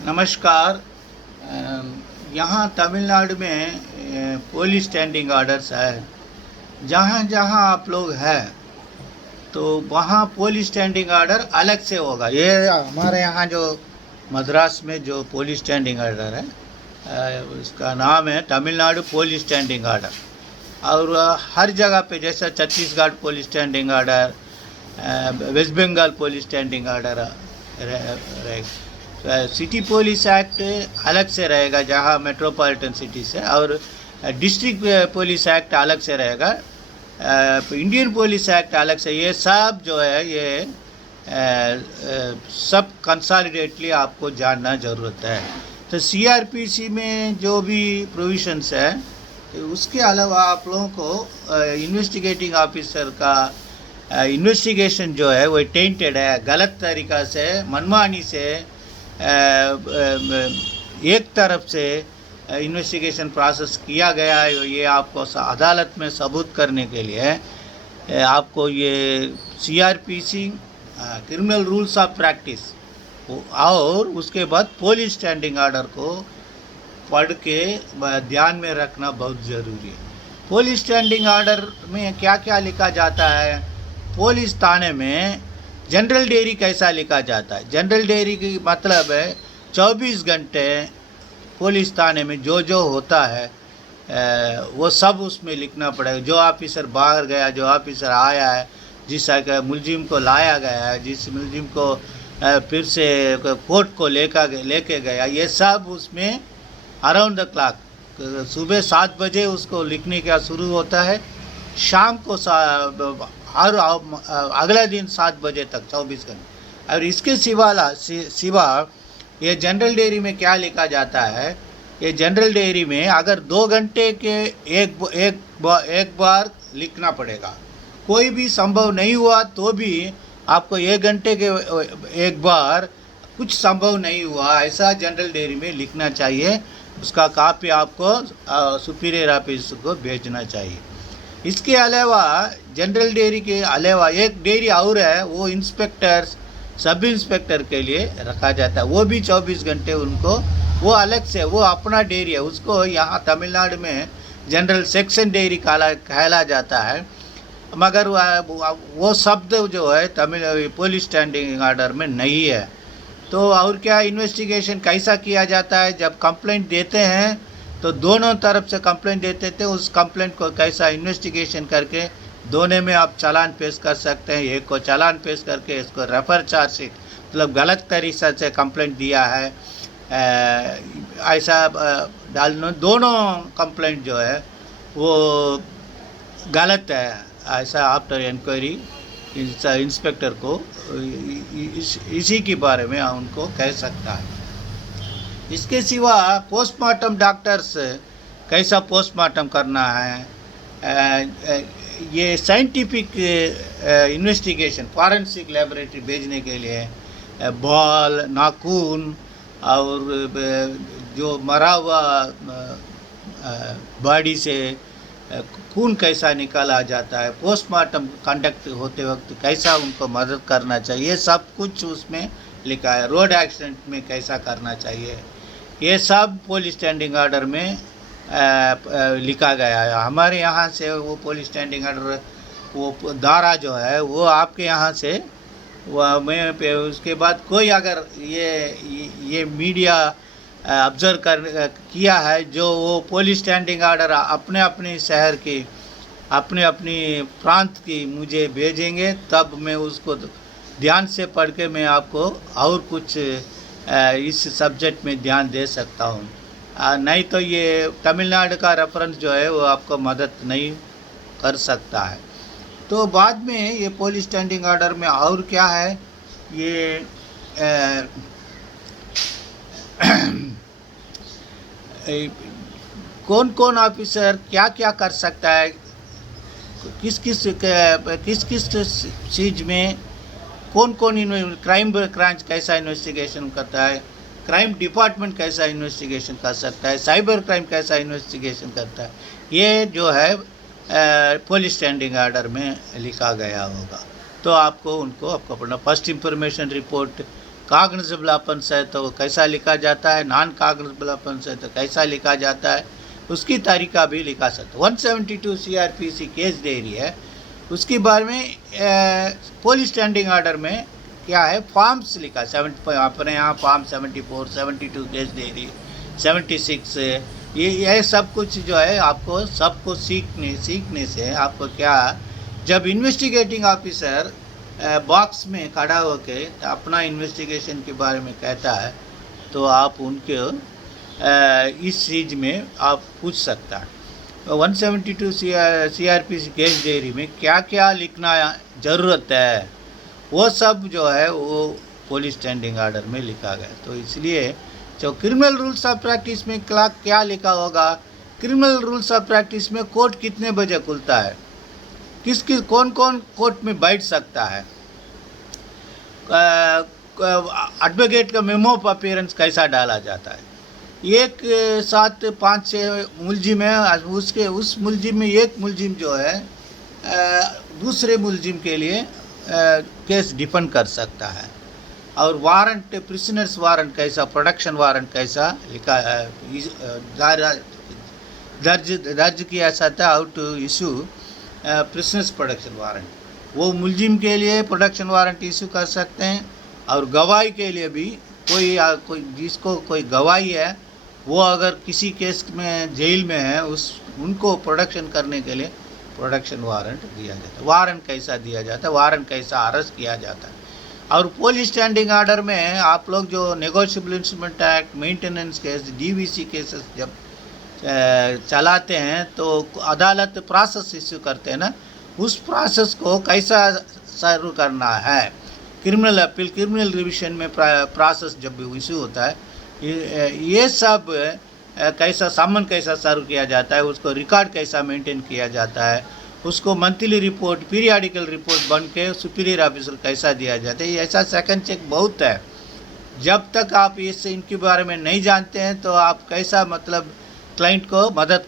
नमस्कार। यहाँ तमिलनाडु में पुलिस स्टैंडिंग ऑर्डर्स है। जहाँ जहाँ आप लोग हैं तो वहाँ पुलिस स्टैंडिंग ऑर्डर अलग से होगा। ये हमारे यहाँ जो मद्रास में जो पुलिस स्टैंडिंग ऑर्डर है, उसका नाम है तमिलनाडु पुलिस स्टैंडिंग ऑर्डर। और हर जगह पे जैसा Chhattisgarh police standing order, West Bengal police standing order रहेगा। सिटी पुलिस एक्ट अलग से रहेगा जहाँ मेट्रोपॉलिटन सिटी से, और डिस्ट्रिक्ट पुलिस एक्ट अलग से रहेगा, इंडियन पुलिस एक्ट अलग से। ये सब जो है ये सब कंसोलिडेटली आपको जानना ज़रूरत है। तो सीआरपीसी में जो भी प्रोविजंस है, उसके अलावा आप लोगों को इन्वेस्टिगेटिंग ऑफिसर का इन्वेस्टिगेशन जो है वो टेंटेड है, गलत तरीक़ा से, मनमानी से, एक तरफ से इन्वेस्टिगेशन प्रोसेस किया गया है। ये आपको अदालत में सबूत करने के लिए आपको ये CrPC, criminal rules of practice, और उसके बाद पुलिस स्टैंडिंग ऑर्डर को पढ़ के ध्यान में रखना बहुत ज़रूरी है। पुलिस स्टैंडिंग ऑर्डर में क्या क्या लिखा जाता है? पुलिस थाने में जनरल डायरी कैसा लिखा जाता है? जनरल डायरी की मतलब है 24 घंटे पुलिस थाने में जो जो होता है वो सब उसमें लिखना पड़ेगा। जो ऑफिसर बाहर गया, जो ऑफिसर आया है, जिस मुलजिम को लाया गया है, जिस मुलजिम को फिर से कोर्ट को लेके गया, ये सब उसमें अराउंड द क्लॉक सुबह 7 बजे उसको लिखने का शुरू होता है, शाम को हर अगला दिन 7 बजे तक 24 घंटे। और इसके सिवा ये जनरल डायरी में क्या लिखा जाता है? ये जनरल डायरी में अगर 2 घंटे के एक बार लिखना पड़ेगा। कोई भी संभव नहीं हुआ तो भी आपको 1 घंटे के एक बार, कुछ संभव नहीं हुआ ऐसा जनरल डायरी में लिखना चाहिए। उसका कॉपी आपको सुपीरियर ऑफिस को भेजना चाहिए। इसके अलावा जनरल डायरी के अलावा एक डायरी और है, वो इंस्पेक्टर्स, सब इंस्पेक्टर के लिए रखा जाता है। वो भी 24 घंटे उनको, वो अलग से, वो अपना डायरी है। उसको यहाँ तमिलनाडु में जनरल सेक्शन डायरी कहला जाता है, मगर वो शब्द जो है तमिल पुलिस स्टैंडिंग ऑर्डर में नहीं है। तो और क्या, इन्वेस्टिगेशन कैसा किया जाता है? जब कंप्लेंट देते हैं तो दोनों तरफ से कंप्लेंट देते थे, उस कंप्लेंट को कैसा इन्वेस्टिगेशन करके दोनों में आप चालान पेश कर सकते हैं। एक को चालान पेश करके इसको रेफर चार्जशीट, मतलब गलत तरीक़े से कंप्लेंट दिया है ऐसा डालना। दोनों कंप्लेंट जो है वो गलत है ऐसा आफ्टर इंक्वायरी इंस्पेक्टर को इसी के बारे में उनको कह सकता है। इसके सिवा पोस्टमार्टम डॉक्टर्स कैसा पोस्टमार्टम करना है, ये साइंटिफिक इन्वेस्टिगेशन फॉरेंसिक लेबोरेटरी भेजने के लिए बाल, नाखून और जो मरा हुआ बॉडी से खून कैसा निकाला जाता है, पोस्टमार्टम कंडक्ट होते वक्त कैसा उनको मदद करना चाहिए, सब कुछ उसमें लिखा है। रोड एक्सीडेंट में कैसा करना चाहिए, ये सब पुलिस स्टैंडिंग ऑर्डर में लिखा गया है। हमारे यहाँ से वो पुलिस स्टैंडिंग ऑर्डर, वो धारा जो है वो आपके यहाँ से मैं पे, उसके बाद कोई अगर ये मीडिया ऑब्जर्व किया है जो वो पुलिस स्टैंडिंग ऑर्डर अपने अपने शहर की, अपने अपनी प्रांत की मुझे भेजेंगे, तब मैं उसको ध्यान से पढ़ के मैं आपको और कुछ इस सब्जेक्ट में ध्यान दे सकता हूँ। नहीं तो ये तमिलनाडु का रेफरेंस जो है वो आपको मदद नहीं कर सकता है। तो बाद में ये पुलिस स्टैंडिंग ऑर्डर में और क्या है, ये कौन कौन ऑफिसर क्या क्या कर सकता है, किस किस चीज़ में कौन कौन क्राइम ब्रांच कैसा इन्वेस्टिगेशन करता है, क्राइम डिपार्टमेंट कैसा इन्वेस्टिगेशन कर सकता है, साइबर क्राइम कैसा इन्वेस्टिगेशन करता है, ये जो है पुलिस स्टैंडिंग ऑर्डर में लिखा गया होगा। तो आपको उनको आपको पढ़ना। First information report cognizable offence है तो कैसा लिखा जाता है, नॉन कॉग्निजेबल ऑफेंस है तो कैसा लिखा जाता है, उसकी तरीका भी लिखा सकते। 172 CRPC केस डायरी है, उसके बारे में पुलिस स्टैंडिंग ऑर्डर में क्या है, फॉर्म्स लिखा 70, अपने यहाँ फॉर्म 74, 72 केस डायरी 76, ये सब कुछ जो है आपको सबको सीखने से आपको क्या, जब इन्वेस्टिगेटिंग ऑफिसर बॉक्स में खड़ा होके अपना इन्वेस्टिगेशन के बारे में कहता है तो आप उनके इस चीज़ में आप पूछ सकता है। 172 CRPC केस डायरी में क्या क्या लिखना ज़रूरत है वो सब जो है वो पुलिस स्टैंडिंग ऑर्डर में लिखा गया। तो इसलिए जो क्रिमिनल रूल्स ऑफ प्रैक्टिस में क्या लिखा होगा, क्रिमिनल रूल्स ऑफ प्रैक्टिस में कोर्ट कितने बजे खुलता है, कौन कोर्ट में बैठ सकता है, एडवोकेट का मेमो ऑफ अपीयरेंस कैसा डाला जाता है, एक साथ 5-6 मुलजिम है, उस मुलजिम में एक मुलजिम जो है दूसरे मुलजिम के लिए केस डिफेंड कर सकता है, और वारंट, प्रिजनर्स वारंट कैसा, प्रोडक्शन वारंट कैसा लिखा दर्ज किया जाता है, how to issue prisoners production warrant, वो मुलजिम के लिए प्रोडक्शन वारंट इशू कर सकते हैं, और गवाही के लिए भी कोई जिसको कोई गवाही है वो अगर किसी केस में जेल में है उनको प्रोडक्शन करने के लिए प्रोडक्शन वारंट दिया जाता है। वारंट कैसा दिया जाता है, वारंट कैसा अरेस्ट किया जाता है। और पुलिस स्टैंडिंग ऑर्डर में आप लोग जो negotiable instrument act, maintenance case, DVC cases जब चलाते हैं तो अदालत प्रोसेस इश्यू करते हैं ना, उस प्रोसेस को कैसा सर्व करना है, क्रिमिनल अपील, क्रिमिनल रिविजन में प्रोसेस जब इश्यू होता है, ये सब कैसा सामान कैसा सर्व किया जाता है, उसको रिकॉर्ड कैसा मेंटेन किया जाता है, उसको मंथली रिपोर्ट, पीरियाडिकल रिपोर्ट बन के सुपीरियर ऑफिसर कैसा दिया जाता है, ऐसा सेकंड चेक बहुत है। जब तक आप इससे इनके बारे में नहीं जानते हैं तो आप कैसा मतलब क्लाइंट को मदद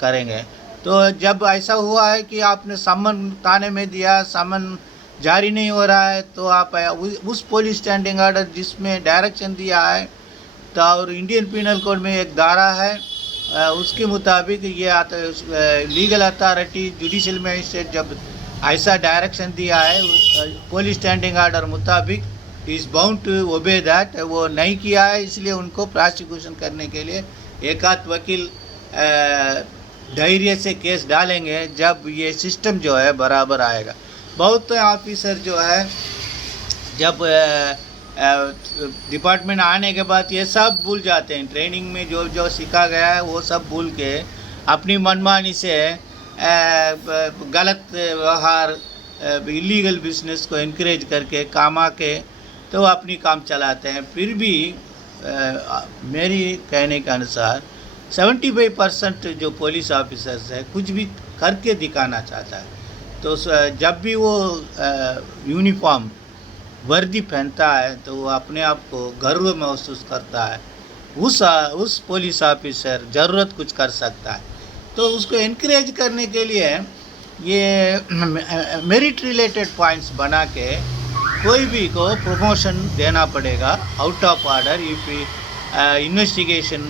करेंगे। तो जब ऐसा हुआ है कि आपने सामान थाने में दिया, सामान जारी नहीं हो रहा है, तो आप उस पुलिस स्टैंडिंग ऑर्डर जिसमें डायरेक्शन दिया है तो और इंडियन पिनल कोड में एक धारा है उसके मुताबिक ये लीगल अथॉरिटी, जुडिशियल मजिस्ट्रेट जब ऐसा डायरेक्शन दिया है पुलिस स्टैंडिंग ऑर्डर मुताबिक is bound to obey that, वो नहीं किया है, इसलिए उनको प्रोसिक्यूशन करने के लिए एक आध वकील धैर्य से केस डालेंगे जब ये सिस्टम जो है बराबर आएगा। बहुत ऑफिसर जो है जब डिपार्टमेंट आने के बाद ये सब भूल जाते हैं, ट्रेनिंग में जो जो सीखा गया है वो सब भूल के अपनी मनमानी से गलत व्यवहार, इलीगल बिजनेस को इनकरेज करके कामा के तो अपनी काम चलाते हैं। फिर भी मेरी कहने के अनुसार 75% जो पुलिस ऑफिसर्स है कुछ भी करके दिखाना चाहता है, तो जब भी वो यूनिफॉर्म वर्दी पहनता है तो वो अपने आप को गर्व महसूस करता है, उस पुलिस ऑफिसर ज़रूरत कुछ कर सकता है। तो उसको इनकरेज करने के लिए ये मेरिट रिलेटेड पॉइंट्स बना के कोई भी को प्रमोशन देना पड़ेगा out of order if investigation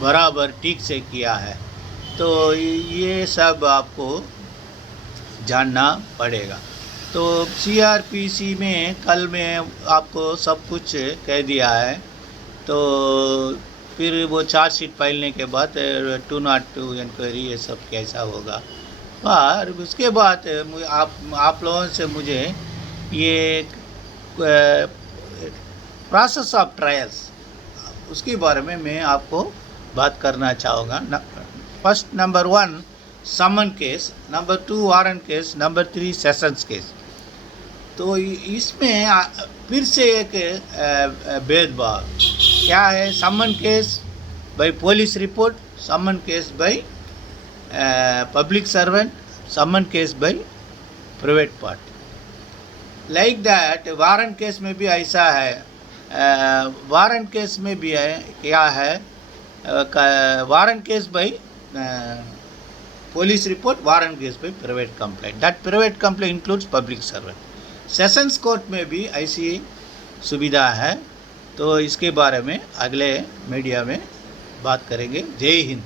बराबर ठीक से किया है। तो ये सब आपको जानना पड़ेगा। तो CRPC में कल में आपको सब कुछ कह दिया है, तो फिर वो चार्जशीट फाइलने के बाद 202 इंक्वायरी ये सब कैसा होगा, और उसके बाद आप लोगों से मुझे ये प्रोसेस ऑफ ट्रायल्स उसके बारे में मैं आपको बात करना चाहूँगा। First number 1 summon case, number 2 warrant case, number 3 sessions case. तो इसमें फिर से एक भेदभाव क्या है, summon case by police report, summon case by public servant, summon case by private party. Like that warrant case में भी ऐसा है, वारंट केस में भी है क्या है, warrant case by police report, warrant case by private complaint. That private complaint includes public servant. Sessions court में भी ऐसी सुविधा है। तो इसके बारे में अगले मीडिया में बात करेंगे। जय हिंद।